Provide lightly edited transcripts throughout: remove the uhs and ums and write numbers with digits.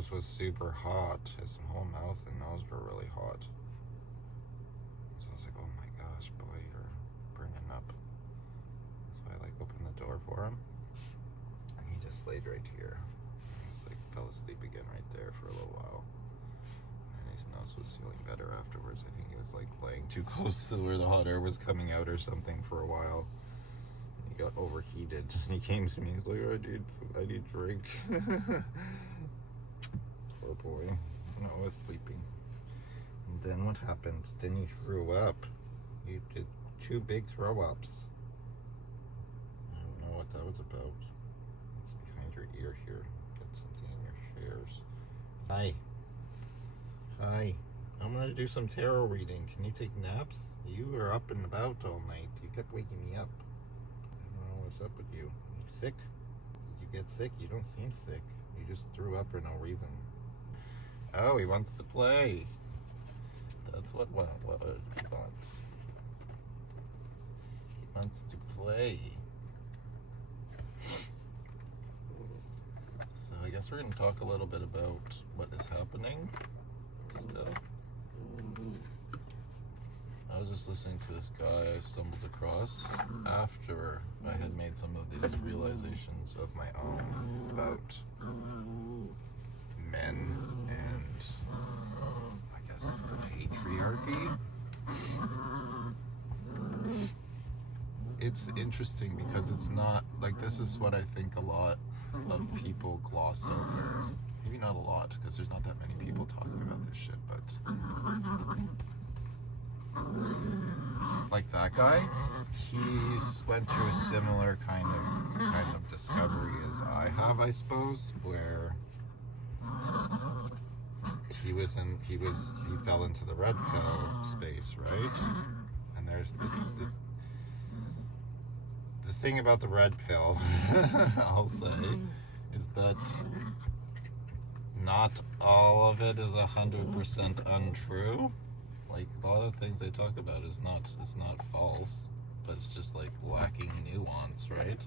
nose was super hot. His whole mouth and nose were really hot. So I was like, oh my gosh, boy, you're burning up. So I opened the door for him, and he just laid right here. He just fell asleep again right there for a little while. And his nose was feeling better afterwards. I think he was laying too close to where the hot air was coming out or something for a while. He got overheated. And he came to me. He's like, I need drink. Poor boy. No, I was sleeping. And then what happened? Then he threw up. He did 2 big throw-ups. I don't know what that was about. It's behind your ear here. Got something in your hairs. Hi. Hi. I'm going to do some tarot reading. Can you take naps? You were up and about all night. You kept waking me up. I don't know what's up with you. You sick? Did you get sick? You don't seem sick. You just threw up for no reason. Oh, he wants to play. That's what he wants. He wants to play. So I guess we're going to talk a little bit about what is happening still. I was just listening to this guy I stumbled across after I had made some of these realizations of my own about men and I guess the patriarchy. It's interesting because it's not this is what I think a lot of people gloss over. Maybe not a lot, because there's not that many people talking about this shit, but that guy, he's went through a similar kind of discovery as I have, I suppose, where he fell into the red pill space, right? And there's the thing about the red pill, I'll say, is that not all of it is 100% untrue. A lot of things they talk about it's not false, but it's just lacking nuance, right?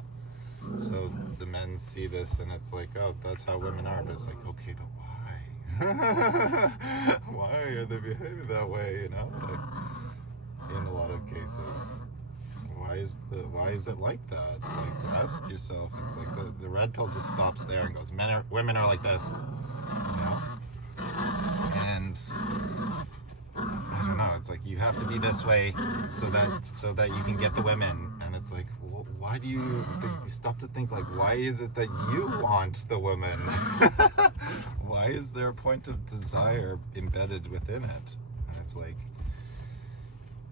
So the men see this and it's oh, that's how women are, but it's okay, but why? Why are they behaving that way, in a lot of cases? Why is it like that? Ask yourself. It's the red pill just stops there and goes, women are like this, and I don't know, it's you have to be this way so that you can get the women, and it's well, why do you stop to think why is it that you want the woman? Why is there a point of desire embedded within it? And it's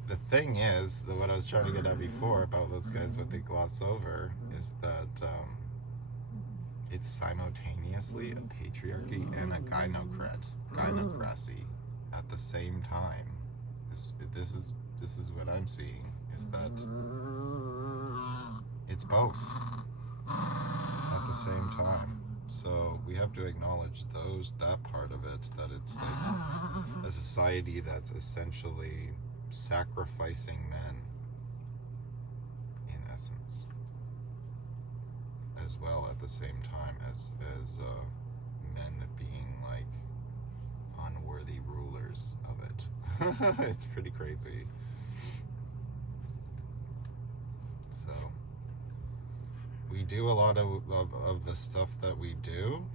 the thing is that what I was trying to get at before about those guys, what they gloss over is that it's simultaneously a patriarchy and a gynocracy at the same time. This is what I'm seeing, is that it's both at the same time. So we have to acknowledge that part of it, that it's a society that's essentially sacrificing men in essence, as well at the same time as men being unworthy rulers of it. It's pretty crazy. So we do a lot of the stuff that we do.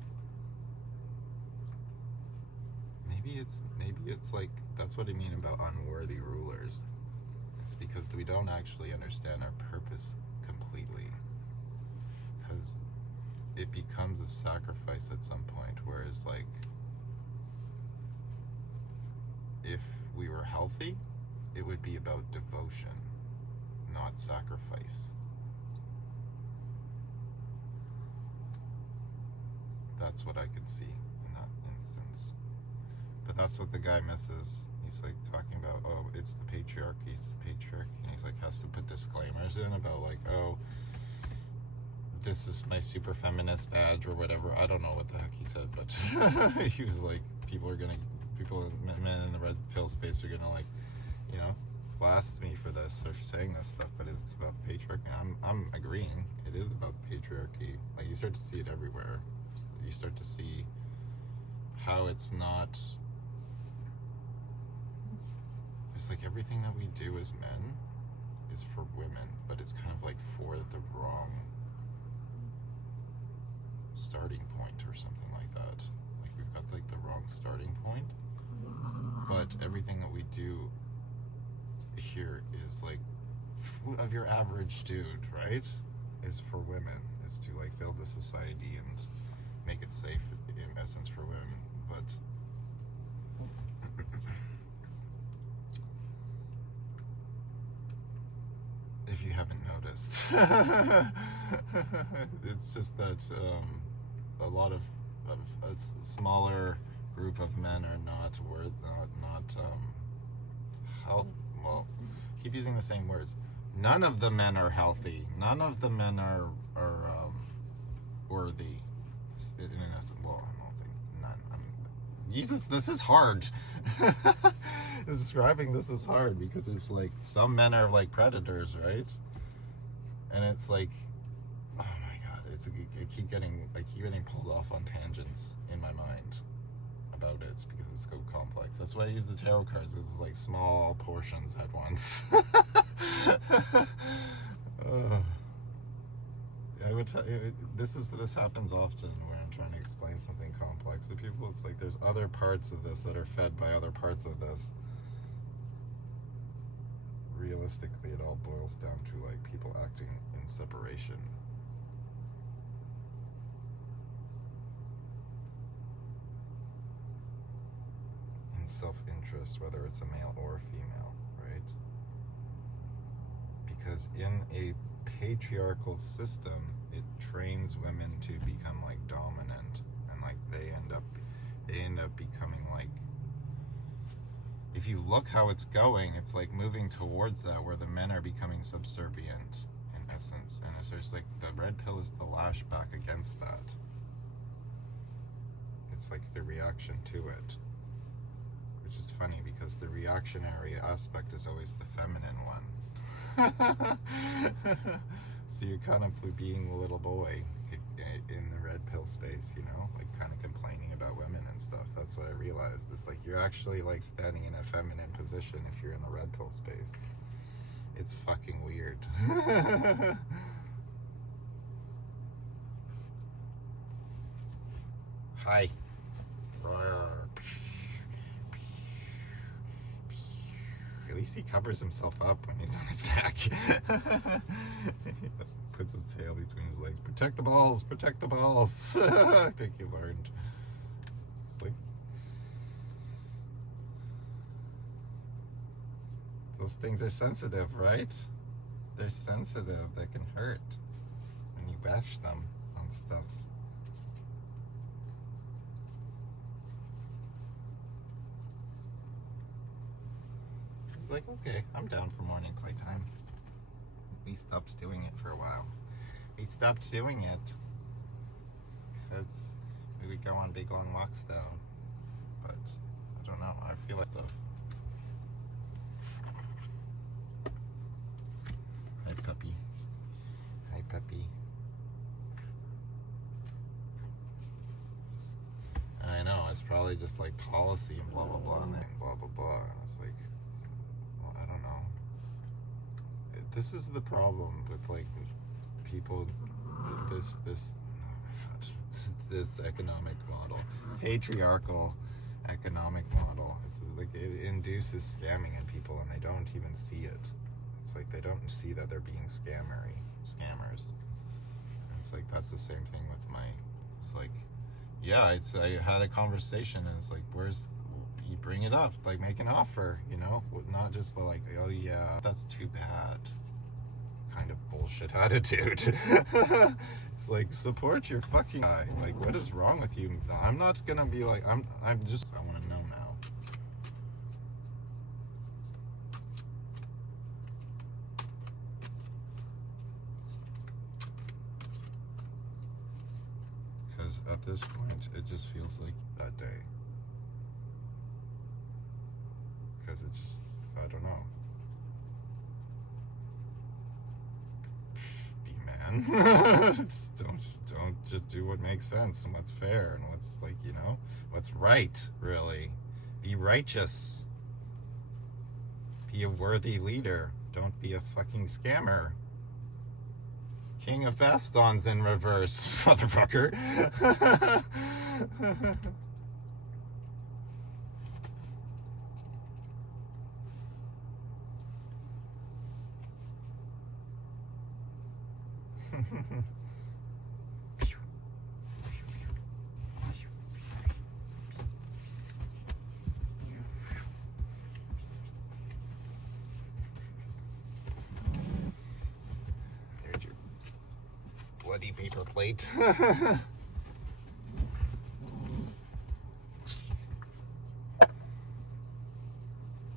Maybe it's that's what I mean about unworthy rulers. It's because we don't actually understand our purpose completely, because it becomes a sacrifice at some point, whereas if we were healthy, it would be about devotion, not sacrifice. That's what I can see in that instance. But that's what the guy misses. He's talking about, oh, it's the patriarchy. And he's has to put disclaimers in about oh, this is my super feminist badge or whatever. I don't know what the heck he said, but he was men in the red pill space are gonna blast me for this or for saying this stuff, but it's about the patriarchy. I'm agreeing. It is about the patriarchy. You start to see it everywhere. You start to see how it's not, it's like everything that we do as men is for women, but it's kind of like for the wrong starting point or something like that. Like we've got like the wrong starting point, but everything that we do here is like of your average dude, right? Is for women. Is to like build a society and make it safe in essence for women. But if you haven't noticed, it's just that a lot of a smaller group of men are not health. Well, keep using the same words. None of the men are healthy. None of the men are worthy. In essence, well, I don't think none. Jesus, this is hard. Describing this is hard because it's like some men are like predators, right? And it's like, oh my god, I keep getting pulled off on tangents in my mind about it because it's so complex. That's why I use the tarot cards. It's like small portions at once. I would tell you, this happens often when I'm trying to explain something complex to people. It's like there's other parts of this that are fed by other parts of this. Realistically, it all boils down to like people acting in separation. In self-interest, whether it's a male or a female, right? Because in a patriarchal system, it trains women to become like dominant, and like they end up becoming like, if you look how it's going, it's like moving towards that where the men are becoming subservient in essence, and it's just like the red pill is the lash back against that. It's like the reaction to it, which is funny because the reactionary aspect is always the feminine one. So you're kind of being a little boy in the red pill space, you know, like kind of complaining about women and stuff. That's what I realized. It's like you're actually like standing in a feminine position if you're in the red pill space. It's fucking weird. Hi. At least he covers himself up when he's on his back. Puts his tail between his legs. Protect the balls, protect the balls. I think he learned. Like, those things are sensitive, right? They're sensitive. They can hurt when you bash them on stuffs. It's like, okay, I'm down for morning playtime. We stopped doing it for a while. We stopped doing it because we would go on big long walks though. But I don't know. I feel like stuff. Hi, puppy. Hi, puppy. I know, it's probably just like policy and blah blah blah and then blah blah blah. And it's like, well, I don't know. This is the problem with like people. This economic model, patriarchal economic model, is like it induces scamming in people, and they don't even see it. It's like they don't see that they're being scammers. And it's like that's the same thing with my. It's like, yeah, I had a conversation, and it's like, you bring it up, like make an offer, you know, not just like, oh yeah, that's too bad kind of bullshit attitude. It's like, support your fucking guy. Like, what is wrong with you? I'm not gonna be like, I want to know now. Because at this point, it just feels like that day. Because it just, I don't know. Be man. don't Just do what makes sense and what's fair and what's, like, you know, what's right, really. Be righteous. Be a worthy leader. Don't be a fucking scammer. King of Baston's in reverse, motherfucker. There's your bloody paper plate.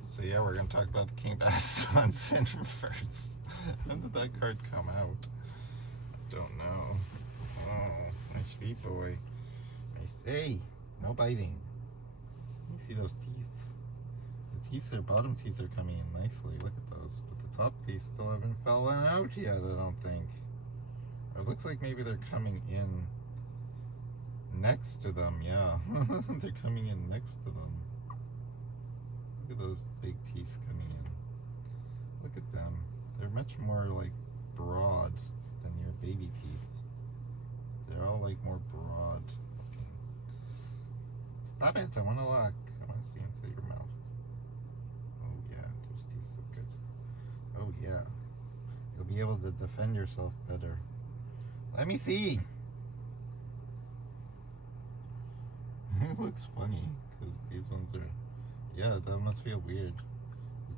So yeah, we're gonna talk about the King Baston's in reverse. When did that card come out? Don't know. Oh, my sweet boy. Nice. Hey, no biting. You see those teeth? The teeth, their bottom teeth are coming in nicely. Look at those. But the top teeth still haven't fallen out yet, I don't think. Or it looks like maybe they're coming in next to them, yeah. They're coming in next to them. Look at those big teeth coming in. Look at them. They're much more, like, broad than your baby teeth. They're all, like, more broad looking. Stop it! I want to look. I want to see inside your mouth. Oh yeah, those teeth look good. Oh yeah. You'll be able to defend yourself better. Let me see! It looks funny, because these ones are... Yeah, that must feel weird.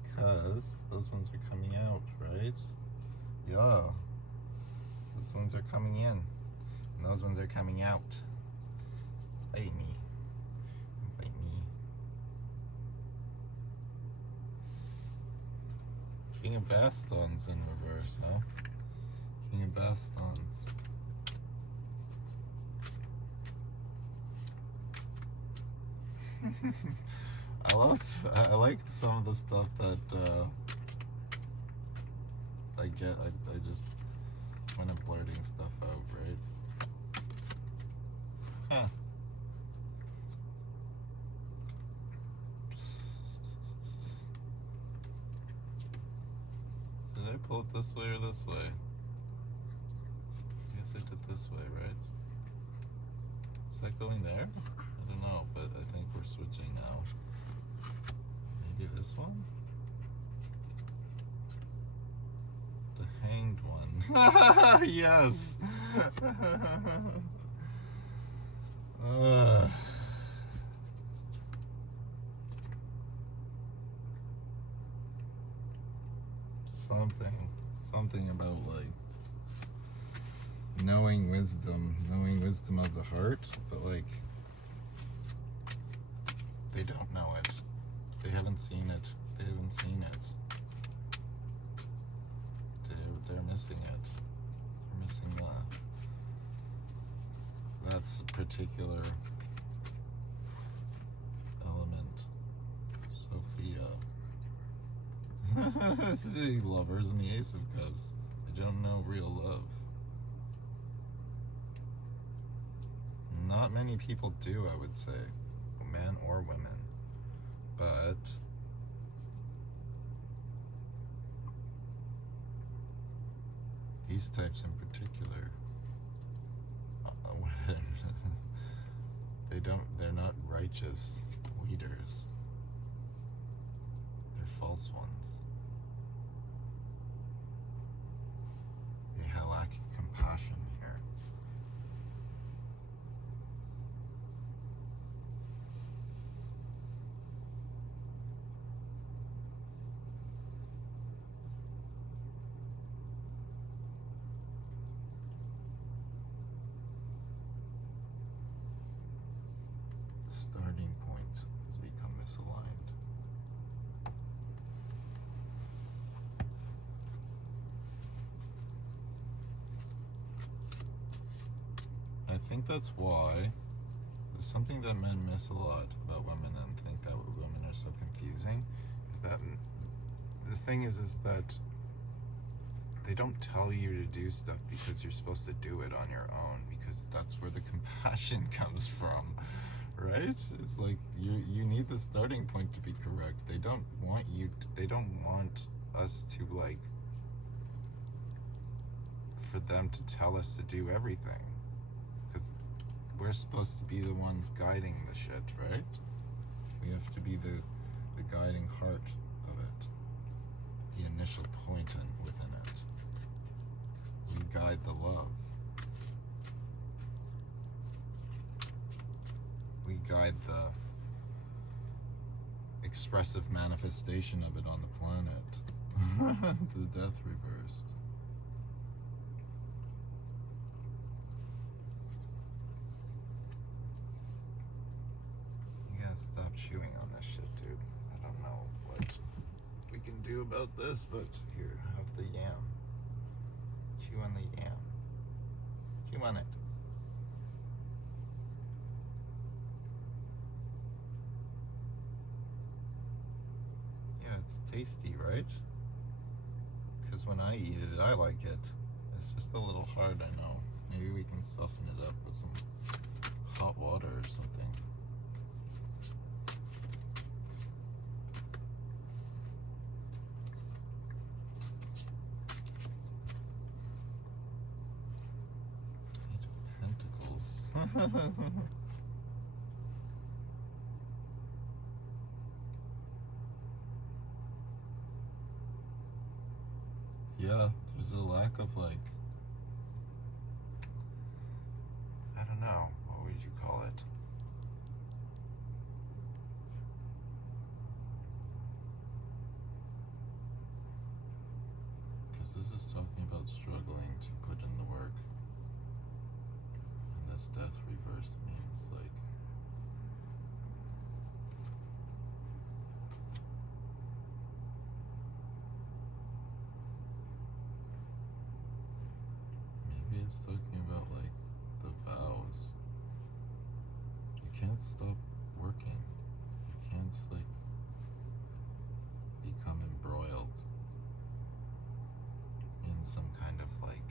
Because those ones are coming out, right? Yeah. Those ones are coming in. And those ones are coming out. Bite me. Bite me. King of Baston's in reverse, huh? King of Baston's. I like some of the stuff that I get. I just when I'm blurting stuff out, right? Huh. Did I pull it this way or this way? I guess I did this way, right? Is that going there? I don't know, but I think we're switching now. Maybe this one? The hanged one. Yes! Something about, like, knowing wisdom of the heart, but, like, they don't know it. They haven't seen it. They're missing it. They're missing that's a particular element. Sophia. The lovers and the Ace of Cups. They don't know real love. Not many people do, I would say. Men or women. But these types in particular, they're not righteous leaders. They're false ones. They lack compassion here. Starting point has become misaligned. I think that's why there's something that men miss a lot about women and think that women are so confusing, is that the thing is that they don't tell you to do stuff because you're supposed to do it on your own, because because that's where the compassion comes from, right? It's like you need the starting point to be correct. They don't want they don't want us to, like, for them to tell us to do everything, because we're supposed to be the ones guiding the shit, right? We have to be the guiding heart of it, the initial point within it. We guide the love. We guide the expressive manifestation of it on the planet. The death reversed. You gotta stop chewing on this shit, dude. I don't know what we can do about this, but here, have the yam. Chew on the yam. Chew on it. Yeah, it's tasty, right? Because when I eat it, I like it. It's just a little hard, I know. Maybe we can soften it up with some hot water or something. Eight of Pentacles. Yeah, there's a lack of, like, I don't know, what would you call it? Because this is talking about struggling to put in the work. And this death reversed means, like, maybe it's talking about, like, the vows. You can't stop working. You can't, like, become embroiled in some kind of, like,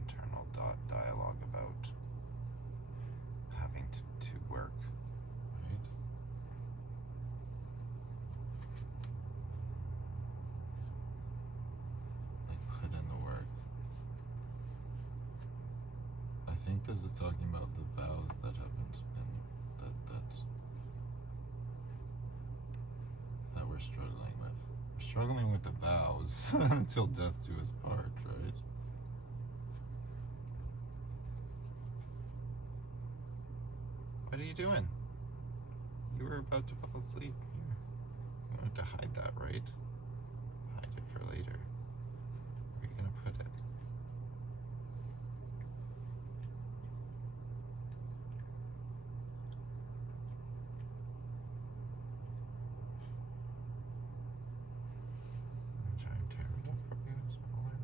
internal dialogue about having to work, right? Like, put in the work. I think this is talking about the vows that haven't been, that we're struggling with. We're struggling with the vows until death do us part, right? What are you doing? You were about to fall asleep. You wanted to hide that, right? Hide it for later. Where are you gonna put it? I'm trying to tear it up for you smaller.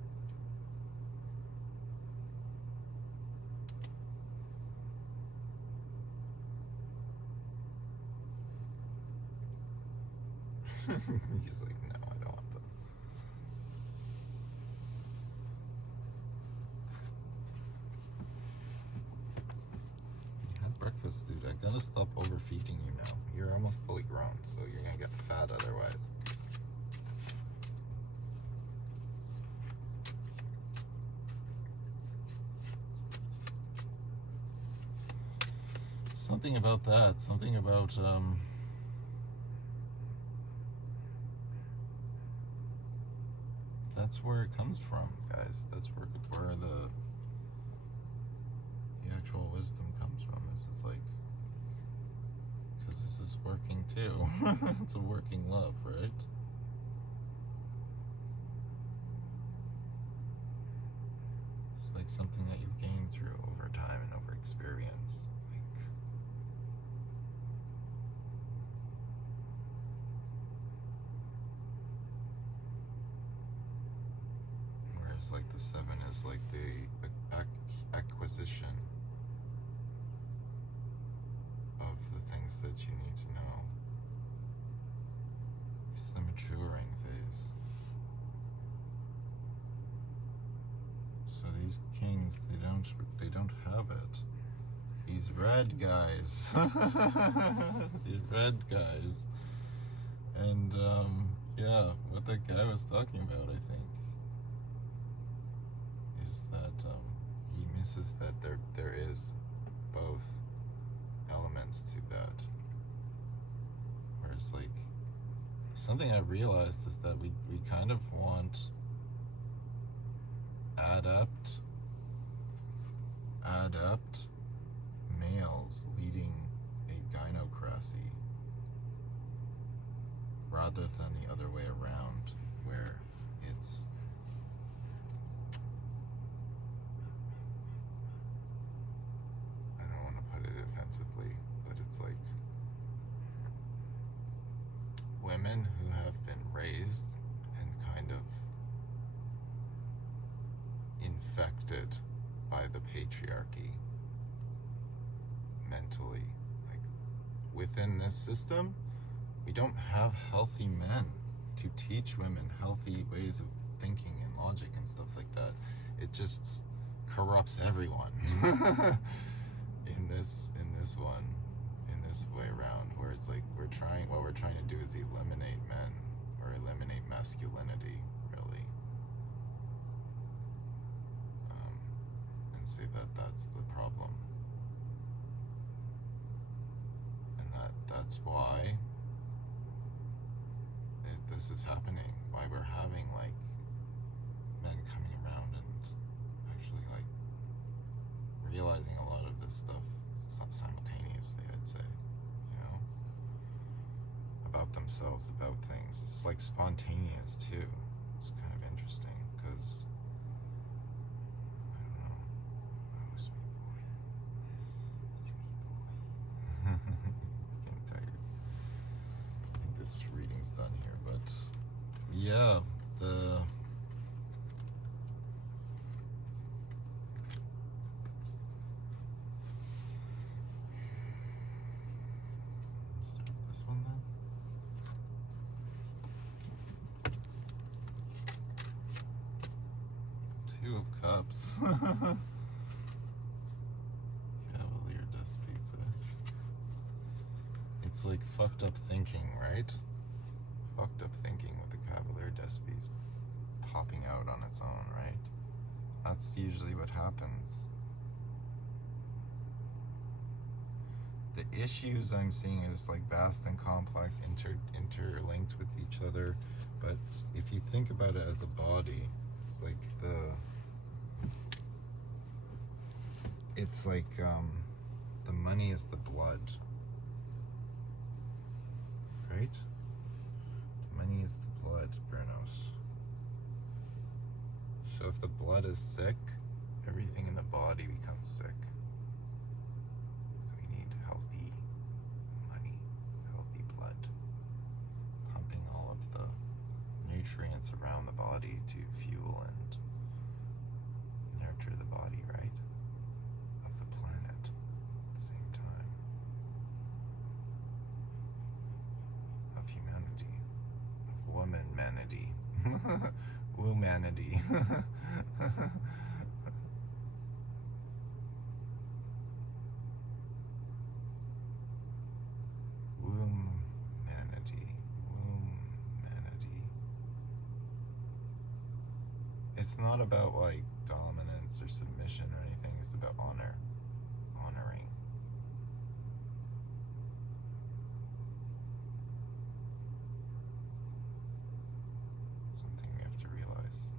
He's like, no, I don't want them. You had breakfast, dude. I gotta stop overfeeding you now. You're almost fully grown, so you're gonna get fat otherwise. Something about that. Something about, that's where it comes from, guys. That's where the actual wisdom comes from. It's like, because this is working too. It's a working love, right? It's like something that you've gained through over time and over experience. Like, whereas, like, the 7 is like the acquisition of the things that you need to know. It's the maturing phase. So these these kings, they don't have it. These red guys. These red guys. And yeah, what that guy was talking about, I think, is that he misses that there is both elements to that. Whereas, like, something I realized is that we kind of want adept males leading a gynocracy rather than the other way around, where it's I don't want to put it offensively, but it's like women who have been raised and kind of infected by the patriarchy mentally. Like, within this system, we don't have healthy men to teach women healthy ways of thinking and logic and stuff like that. It just corrupts everyone in this way around, where it's like what we're trying to do is eliminate men, or eliminate masculinity, really, and say that that's the problem, and that's why this is happening, why we're having, like, men coming around and actually, like, realizing a lot of this stuff simultaneously, I'd say, about themselves, about things. It's like spontaneous too. It's kind of interesting, because I don't know. Oh, sweet boy. Getting tired. I think this reading's done here, but yeah, this one then. Two of Cups. Cavalier Despisa. It's like fucked up thinking, right? Fucked up thinking with the Cavalier Despis popping out on its own, right? That's usually what happens. The issues I'm seeing is like vast and complex, interlinked with each other. But if you think about it as a body, it's like the money is the blood, right? Money is the blood, Brunos. So if the blood is sick, everything in the body becomes sick. So we need healthy money, healthy blood, pumping all of the nutrients around the body to fuel and nurture the body, right? Of the planet at the same time. Of humanity. Of woman-manity. Womanity. Womanity. It's not about like dominance or submission or anything. It's about honoring. Something we have to realize.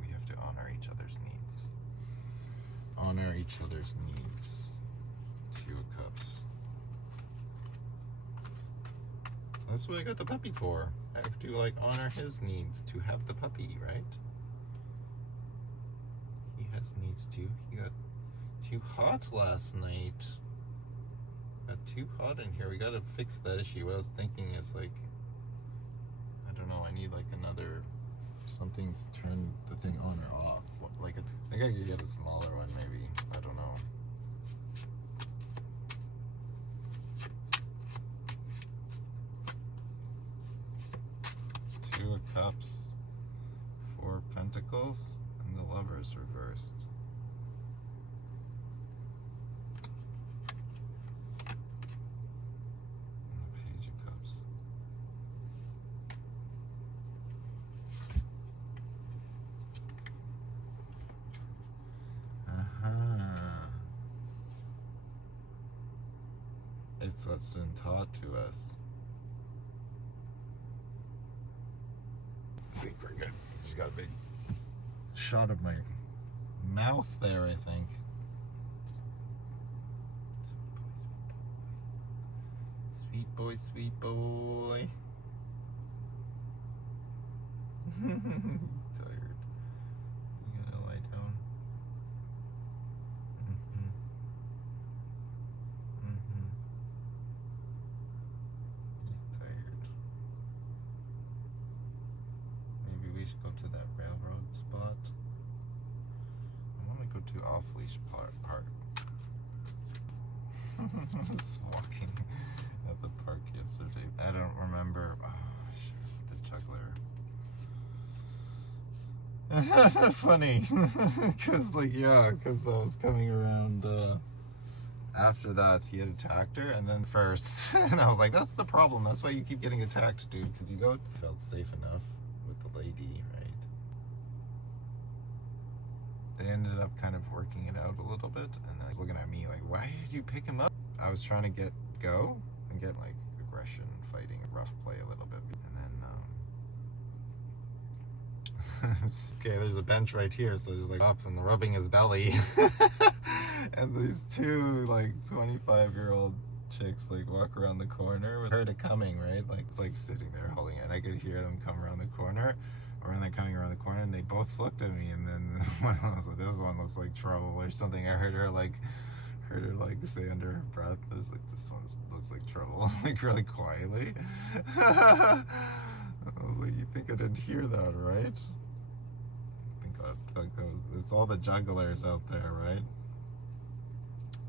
We have to honor each other's needs. Honor each other's needs. Two of Cups. That's what I got the puppy for. I have to like honor his needs to have the puppy, right? He has needs too. He got too hot last night. Got too hot in here. We gotta fix that issue. What I was thinking is like, I don't know, I need like another something to turn the thing on or off. Like, I think I could get a smaller one maybe. I don't know. Two of Cups, Four of Pentacles, and the Lovers reversed. It's what's been taught to us. I think we're good. Just got a big shot of my mouth there, I think. Sweet boy, sweet boy. Sweet boy. He's tired. You gonna lie down? He's tired. Maybe we should go to that railroad spot. I want to go to off-leash park. I was walking at the park yesterday. I don't remember. Oh, the juggler. Funny, because because I was coming around after that. He had attacked her, and then first, and I was like, that's the problem. That's why you keep getting attacked, dude. Because you felt safe enough with the lady, right? They ended up kind of working it out a little bit, and then he's looking at me like, why did you pick him up? I was trying to get like aggression, fighting, rough play a little bit, and then okay, there's a bench right here, so just like up and rubbing his belly. And these two like 25-year-old chicks like walk around the corner with her coming, right? Like it's like sitting there holding it, and I could hear them come around the corner, or they're coming around the corner, and they both looked at me, and then one was like, this one looks like trouble or something. I heard her say under her breath, there's like, this one looks like trouble. Like really quietly. I was like, you think I didn't hear that, right? It's all the jugglers out there, right?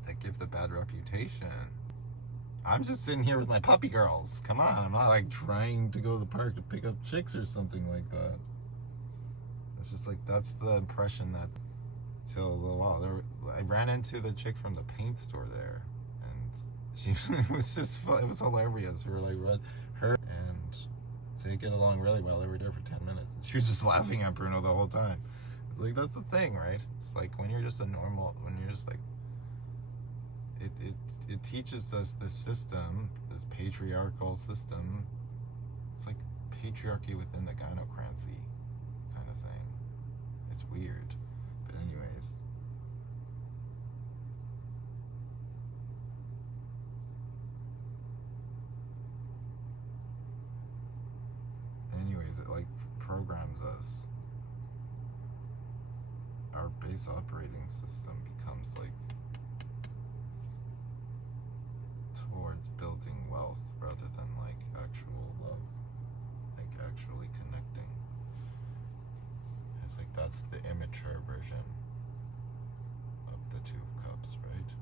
That give the bad reputation. I'm just sitting here with my puppy girls. Come on, I'm not like trying to go to the park to pick up chicks or something like that. It's just like, that's the impression that till a little while. I ran into the chick from the paint store there, and it was hilarious. We were like, her and they get along really well. They were there for 10 minutes, and she was just laughing at Bruno the whole time. Like, that's the thing, right? It's like when you're just like, it teaches us this system, this patriarchal system. It's like patriarchy within the gynocracy kind of thing. It's weird. But anyways. It like programs us. Our base operating system becomes like towards building wealth rather than like actual love, like actually connecting. It's like that's the immature version of the Two of Cups, right?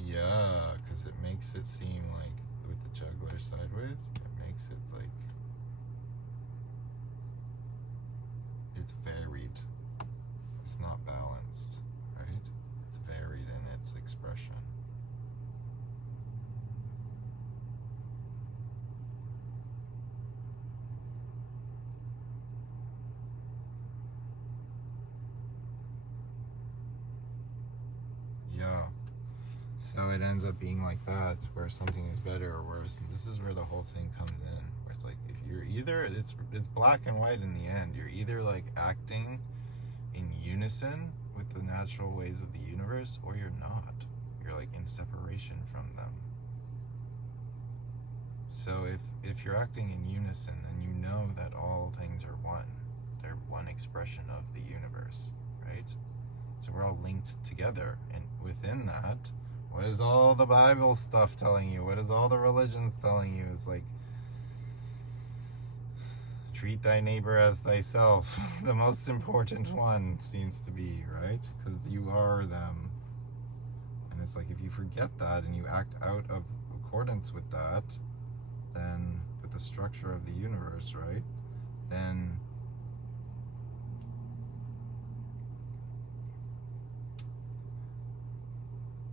Yeah, because it makes it seem like with the juggler sideways, it makes it like it's varied. It's not balanced, right? It's varied in its expression. Yeah. So it ends up being like that, where something is better or worse. And this is where the whole thing comes in, where it's like, if you're either, it's black and white in the end. You're either like acting in unison with the natural ways of the universe, or you're not. You're like in separation from them. So if you're acting in unison, then you know that all things are one. They're one expression of the universe, right? So we're all linked together, and within that, what is all the Bible stuff telling you? What is all the religions telling you? It's like, treat thy neighbor as thyself. The most important one seems to be, right? Because you are them. And it's like, if you forget that and you act out of accordance with that, then with the structure of the universe, right? Then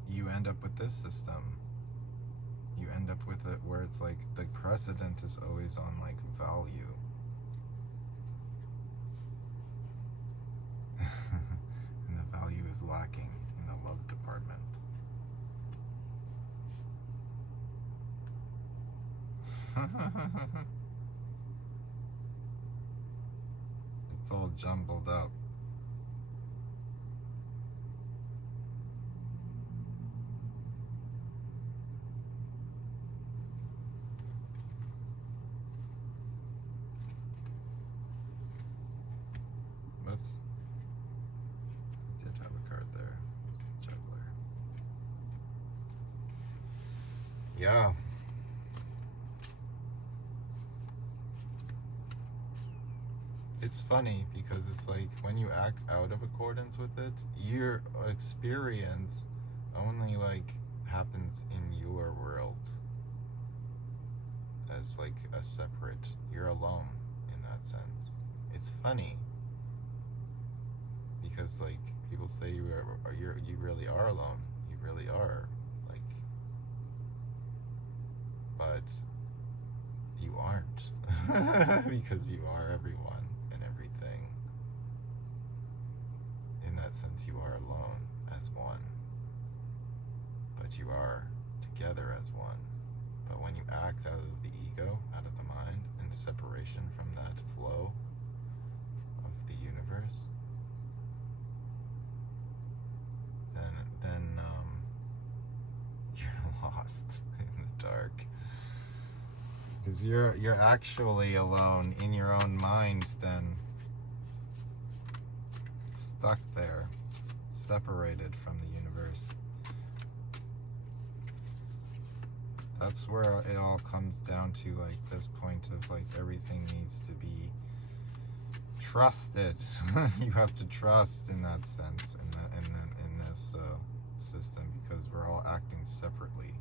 you end up with this system. You end up with it where it's like the precedent is always on like value. is lacking in the love department. It's all jumbled up. Whoops. Did have a card there. It's the juggler. Yeah. It's funny because it's like when you act out of accordance with it, your experience only like happens in your world as like a separate, you're alone in that sense. It's funny because like people say you really are alone. You really are, like, but you aren't because you are everyone and everything. In that sense, you are alone as one, but you are together as one. But when you act out of the ego, out of the mind, in separation from that flow of the universe, then you're lost in the dark. Because you're actually alone in your own mind, then stuck there, separated from the universe. That's where it all comes down to, like, this point of like everything needs to be trusted. You have to trust in that sense, in this system, because we're all acting separately.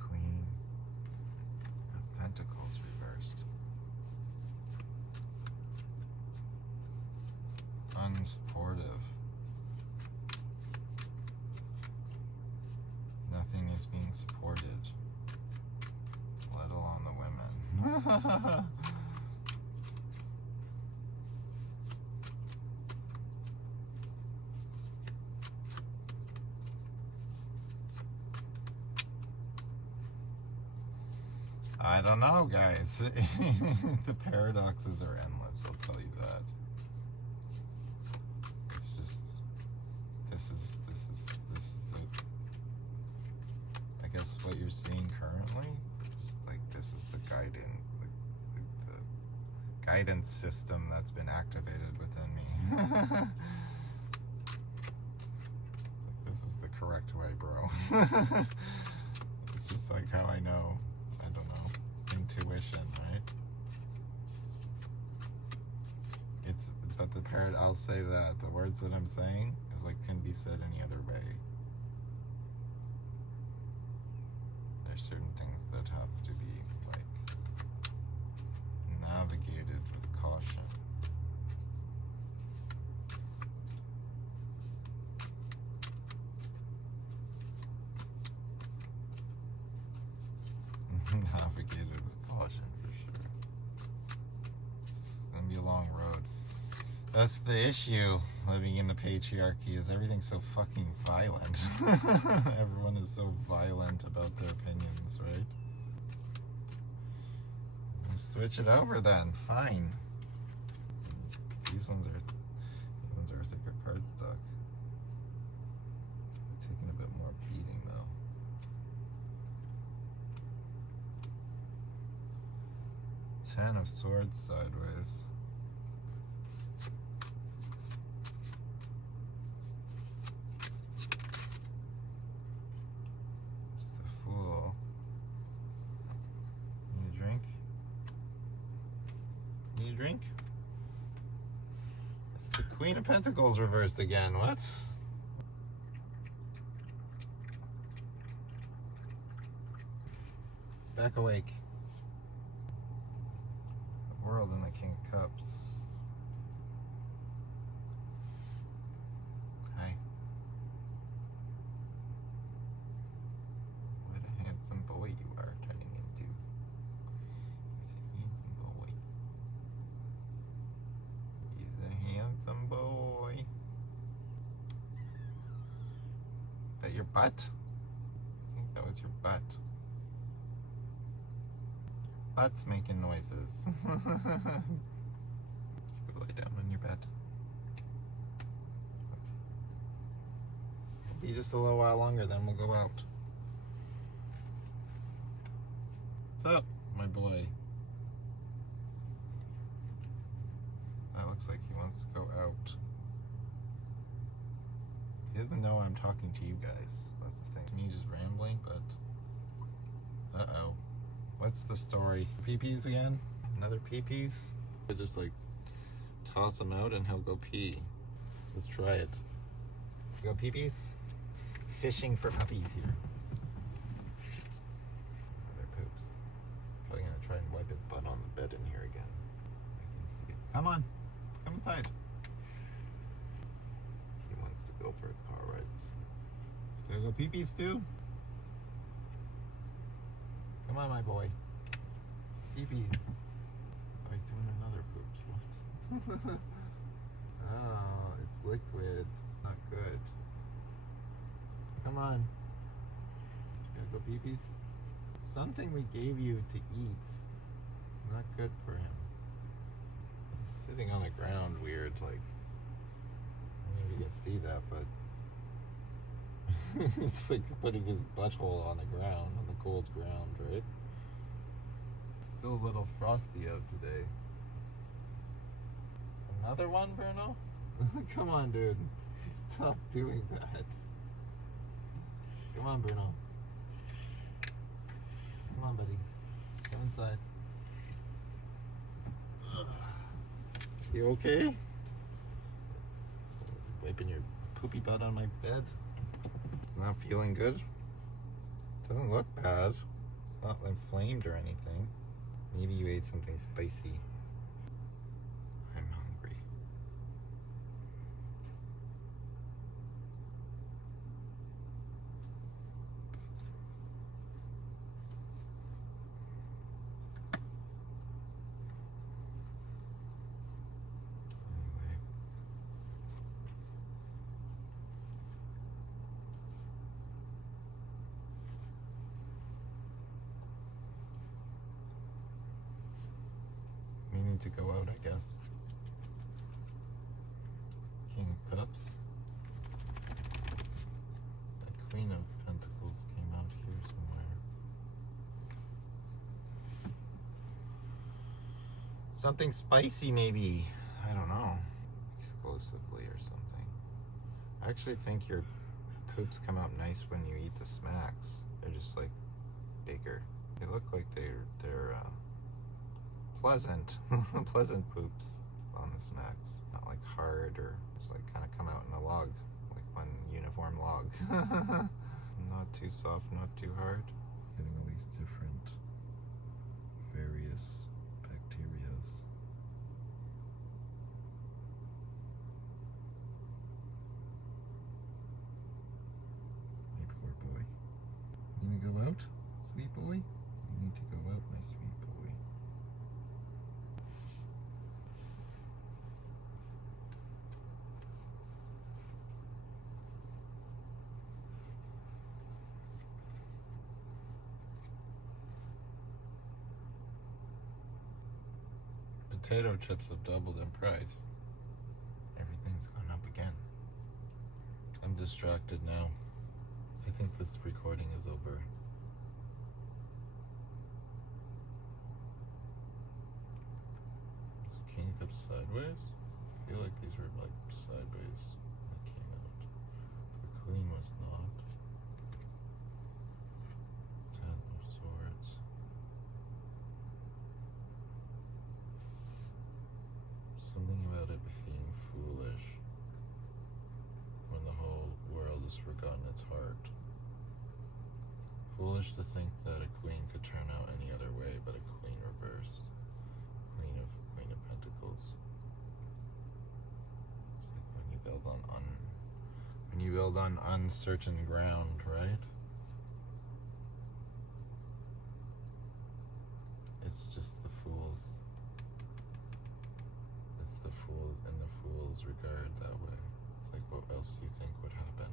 Queen of Pentacles reversed. Unsupportive. Nothing is being supported, let alone the women. I don't know, guys. The paradoxes are endless, I'll tell you that. It's just, this is the, I guess what you're seeing currently, just like this is the the guidance system that's been activated within me. This is the correct way, bro. It's just like how I know, I don't know, intuition, right? But the parrot, I'll say that the words that I'm saying is like couldn't be said any other way. There's certain things that have to be like navigated with caution. Navigated with caution, for sure. It's gonna be a long road. That's the issue living in the patriarchy, is everything's so fucking violent. Everyone is so violent about their opinions, right? Let's switch it over then. Fine. These ones are thicker cardstock. Taking a bit more beating though. Ten of Swords sideways. It's the Fool. Need a drink? Need a drink? It's the Queen of Pentacles reversed again. What? It's back awake. World and the King of Cups. Okay. butt? I think that was your butt. Butt's making noises. Go lie down on your bed. It'll be just a little while longer, then we'll go out. What's up, my boy? That looks like he wants to go out. He doesn't know I'm talking to you guys. That's the thing. It's me just rambling, but... Uh-oh. What's the story? Pee-pees again? Another pee-pees? I just like toss him out and he'll go pee. Let's try it. Go pee-pees? Fishing for puppies here. Their poops. Probably gonna try and wipe his butt on the bed in here again. I can see it. Come on. Come inside. He wants to go for car rides. Should I go pee-pees too? Come on, my boy. Pee-pees. Oh, he's doing another poop. What? Oh, it's liquid. Not good. Come on. You gotta go pee-pees? Something we gave you to eat. It's not good for him. He's sitting on the ground weird, like... I don't know if you can see that, but... It's like putting his butthole on the ground, on the cold ground, right? It's still a little frosty out today. Another one, Bruno? Come on, dude. Stop doing that. Come on, Bruno. Come on, buddy. Come inside. You okay? Wiping your poopy butt on my bed? Not feeling good? Doesn't look bad. It's not inflamed or anything. Maybe you ate something spicy. I'm hungry. Anyway. We need to go out, I guess. King of Cups. The Queen of Pentacles came out here somewhere. Something spicy, maybe. I don't know. Explosively or something. I actually think your poops come out nice when you eat the smacks. They're just like bigger. They look like they're pleasant. Pleasant poops on the smacks. Not like hard or just like kind of come out in a log. Like one uniform log. Not too soft, not too hard. Getting all these different various bacterias. My poor boy. You gonna go out, sweet boy? You need to go out, my sweet boy. Potato chips have doubled in price. Everything's gone up again. I'm distracted now. I think this recording is over. Is King Cup sideways? I feel like these were like sideways when they came out. The Queen was not. Ten of Swords. Something about it being foolish when the whole world has forgotten its heart. Foolish to think that a queen could turn out any other way but a queen reversed. Queen of Pentacles. It's like when you build on uncertain ground, right? It's just the fool's. It's the fool in the fool's regard that way. It's like, what else do you think would happen?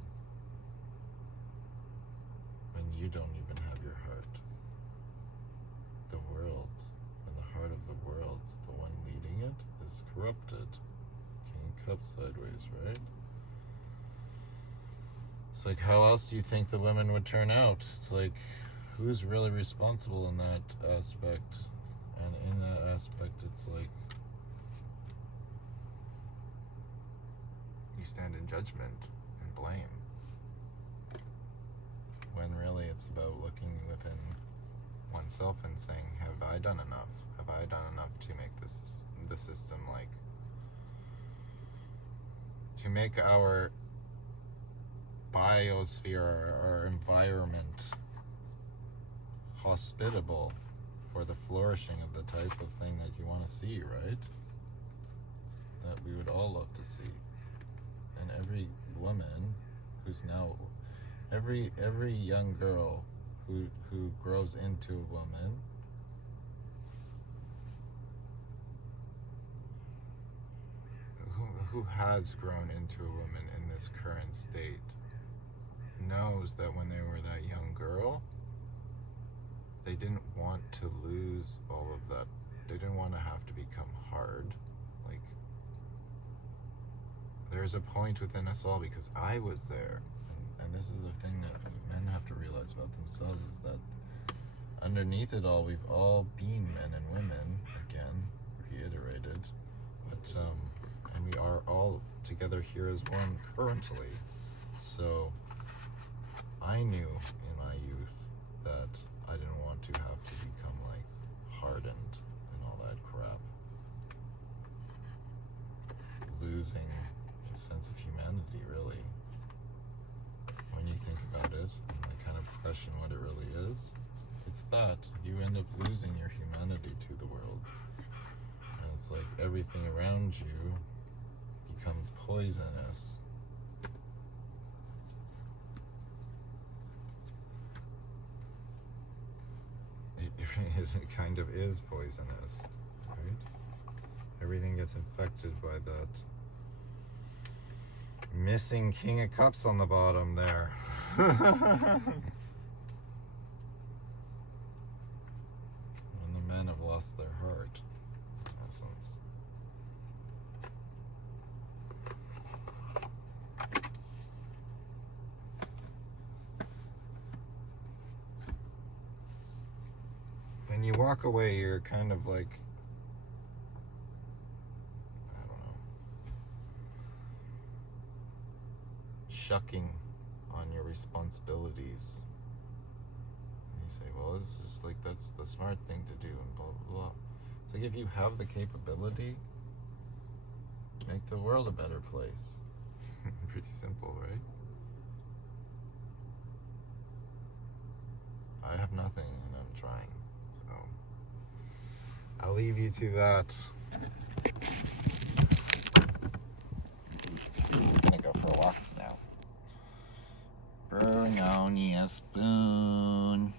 you don't even have your heart. The world, and the heart of the world, the one leading it, is corrupted. King Cup sideways, right? It's like, how else do you think the women would turn out? It's like, who's really responsible in that aspect? And in that aspect, it's like, you stand in judgment and blame. When really it's about looking within oneself and saying, have I done enough? Have I done enough to make the system, like, to make our biosphere, our environment, hospitable for the flourishing of the type of thing that you want to see, right? That we would all love to see. And every woman who's now, every young girl who grows into a woman who has grown into a woman in this current state knows that when they were that young girl, they didn't want to lose all of that. They didn't want to have to become hard. Like, there's a point within us all, because I was there. And this is the thing that men have to realize about themselves, is that underneath it all, we've all been men and women, again, reiterated. But, and we are all together here as one currently. So, I knew in my youth that I didn't want to have to become, like, hardened and all that crap. Losing a sense of humanity, really. When you think about it and like kind of question what it really is, it's that you end up losing your humanity to the world. And it's like everything around you becomes poisonous. It kind of is poisonous, right? Everything gets infected by that missing King of Cups on the bottom there. And the men have lost their heart, in essence. When you walk away, you're kind of like, I don't know, shucking on your responsibilities. And you say, well, it's just like, that's the smart thing to do, and blah, blah, blah. It's like, if you have the capability, make the world a better place. Pretty simple, right? I have nothing, and I'm trying. So, I'll leave you to that. I'm gonna go for walks now. Brunonia Spoon.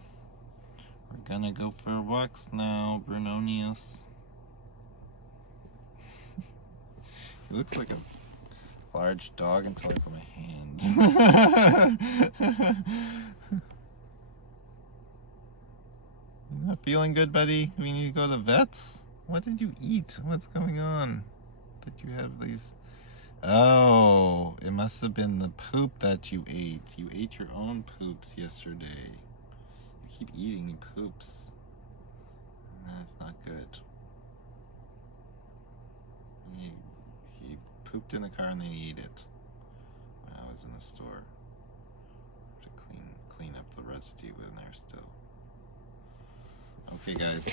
We're gonna go for walks now, Brunonius. He looks like a large dog until I put my hand. You're not feeling good, buddy? We need to go to the vets? What did you eat? What's going on? Did you have these? Oh, it must have been the poop that you ate. You ate your own poops yesterday. You keep eating poops. And that's not good. He pooped in the car and then he ate it when I was in the store. To clean up the residue in there still. Okay, guys.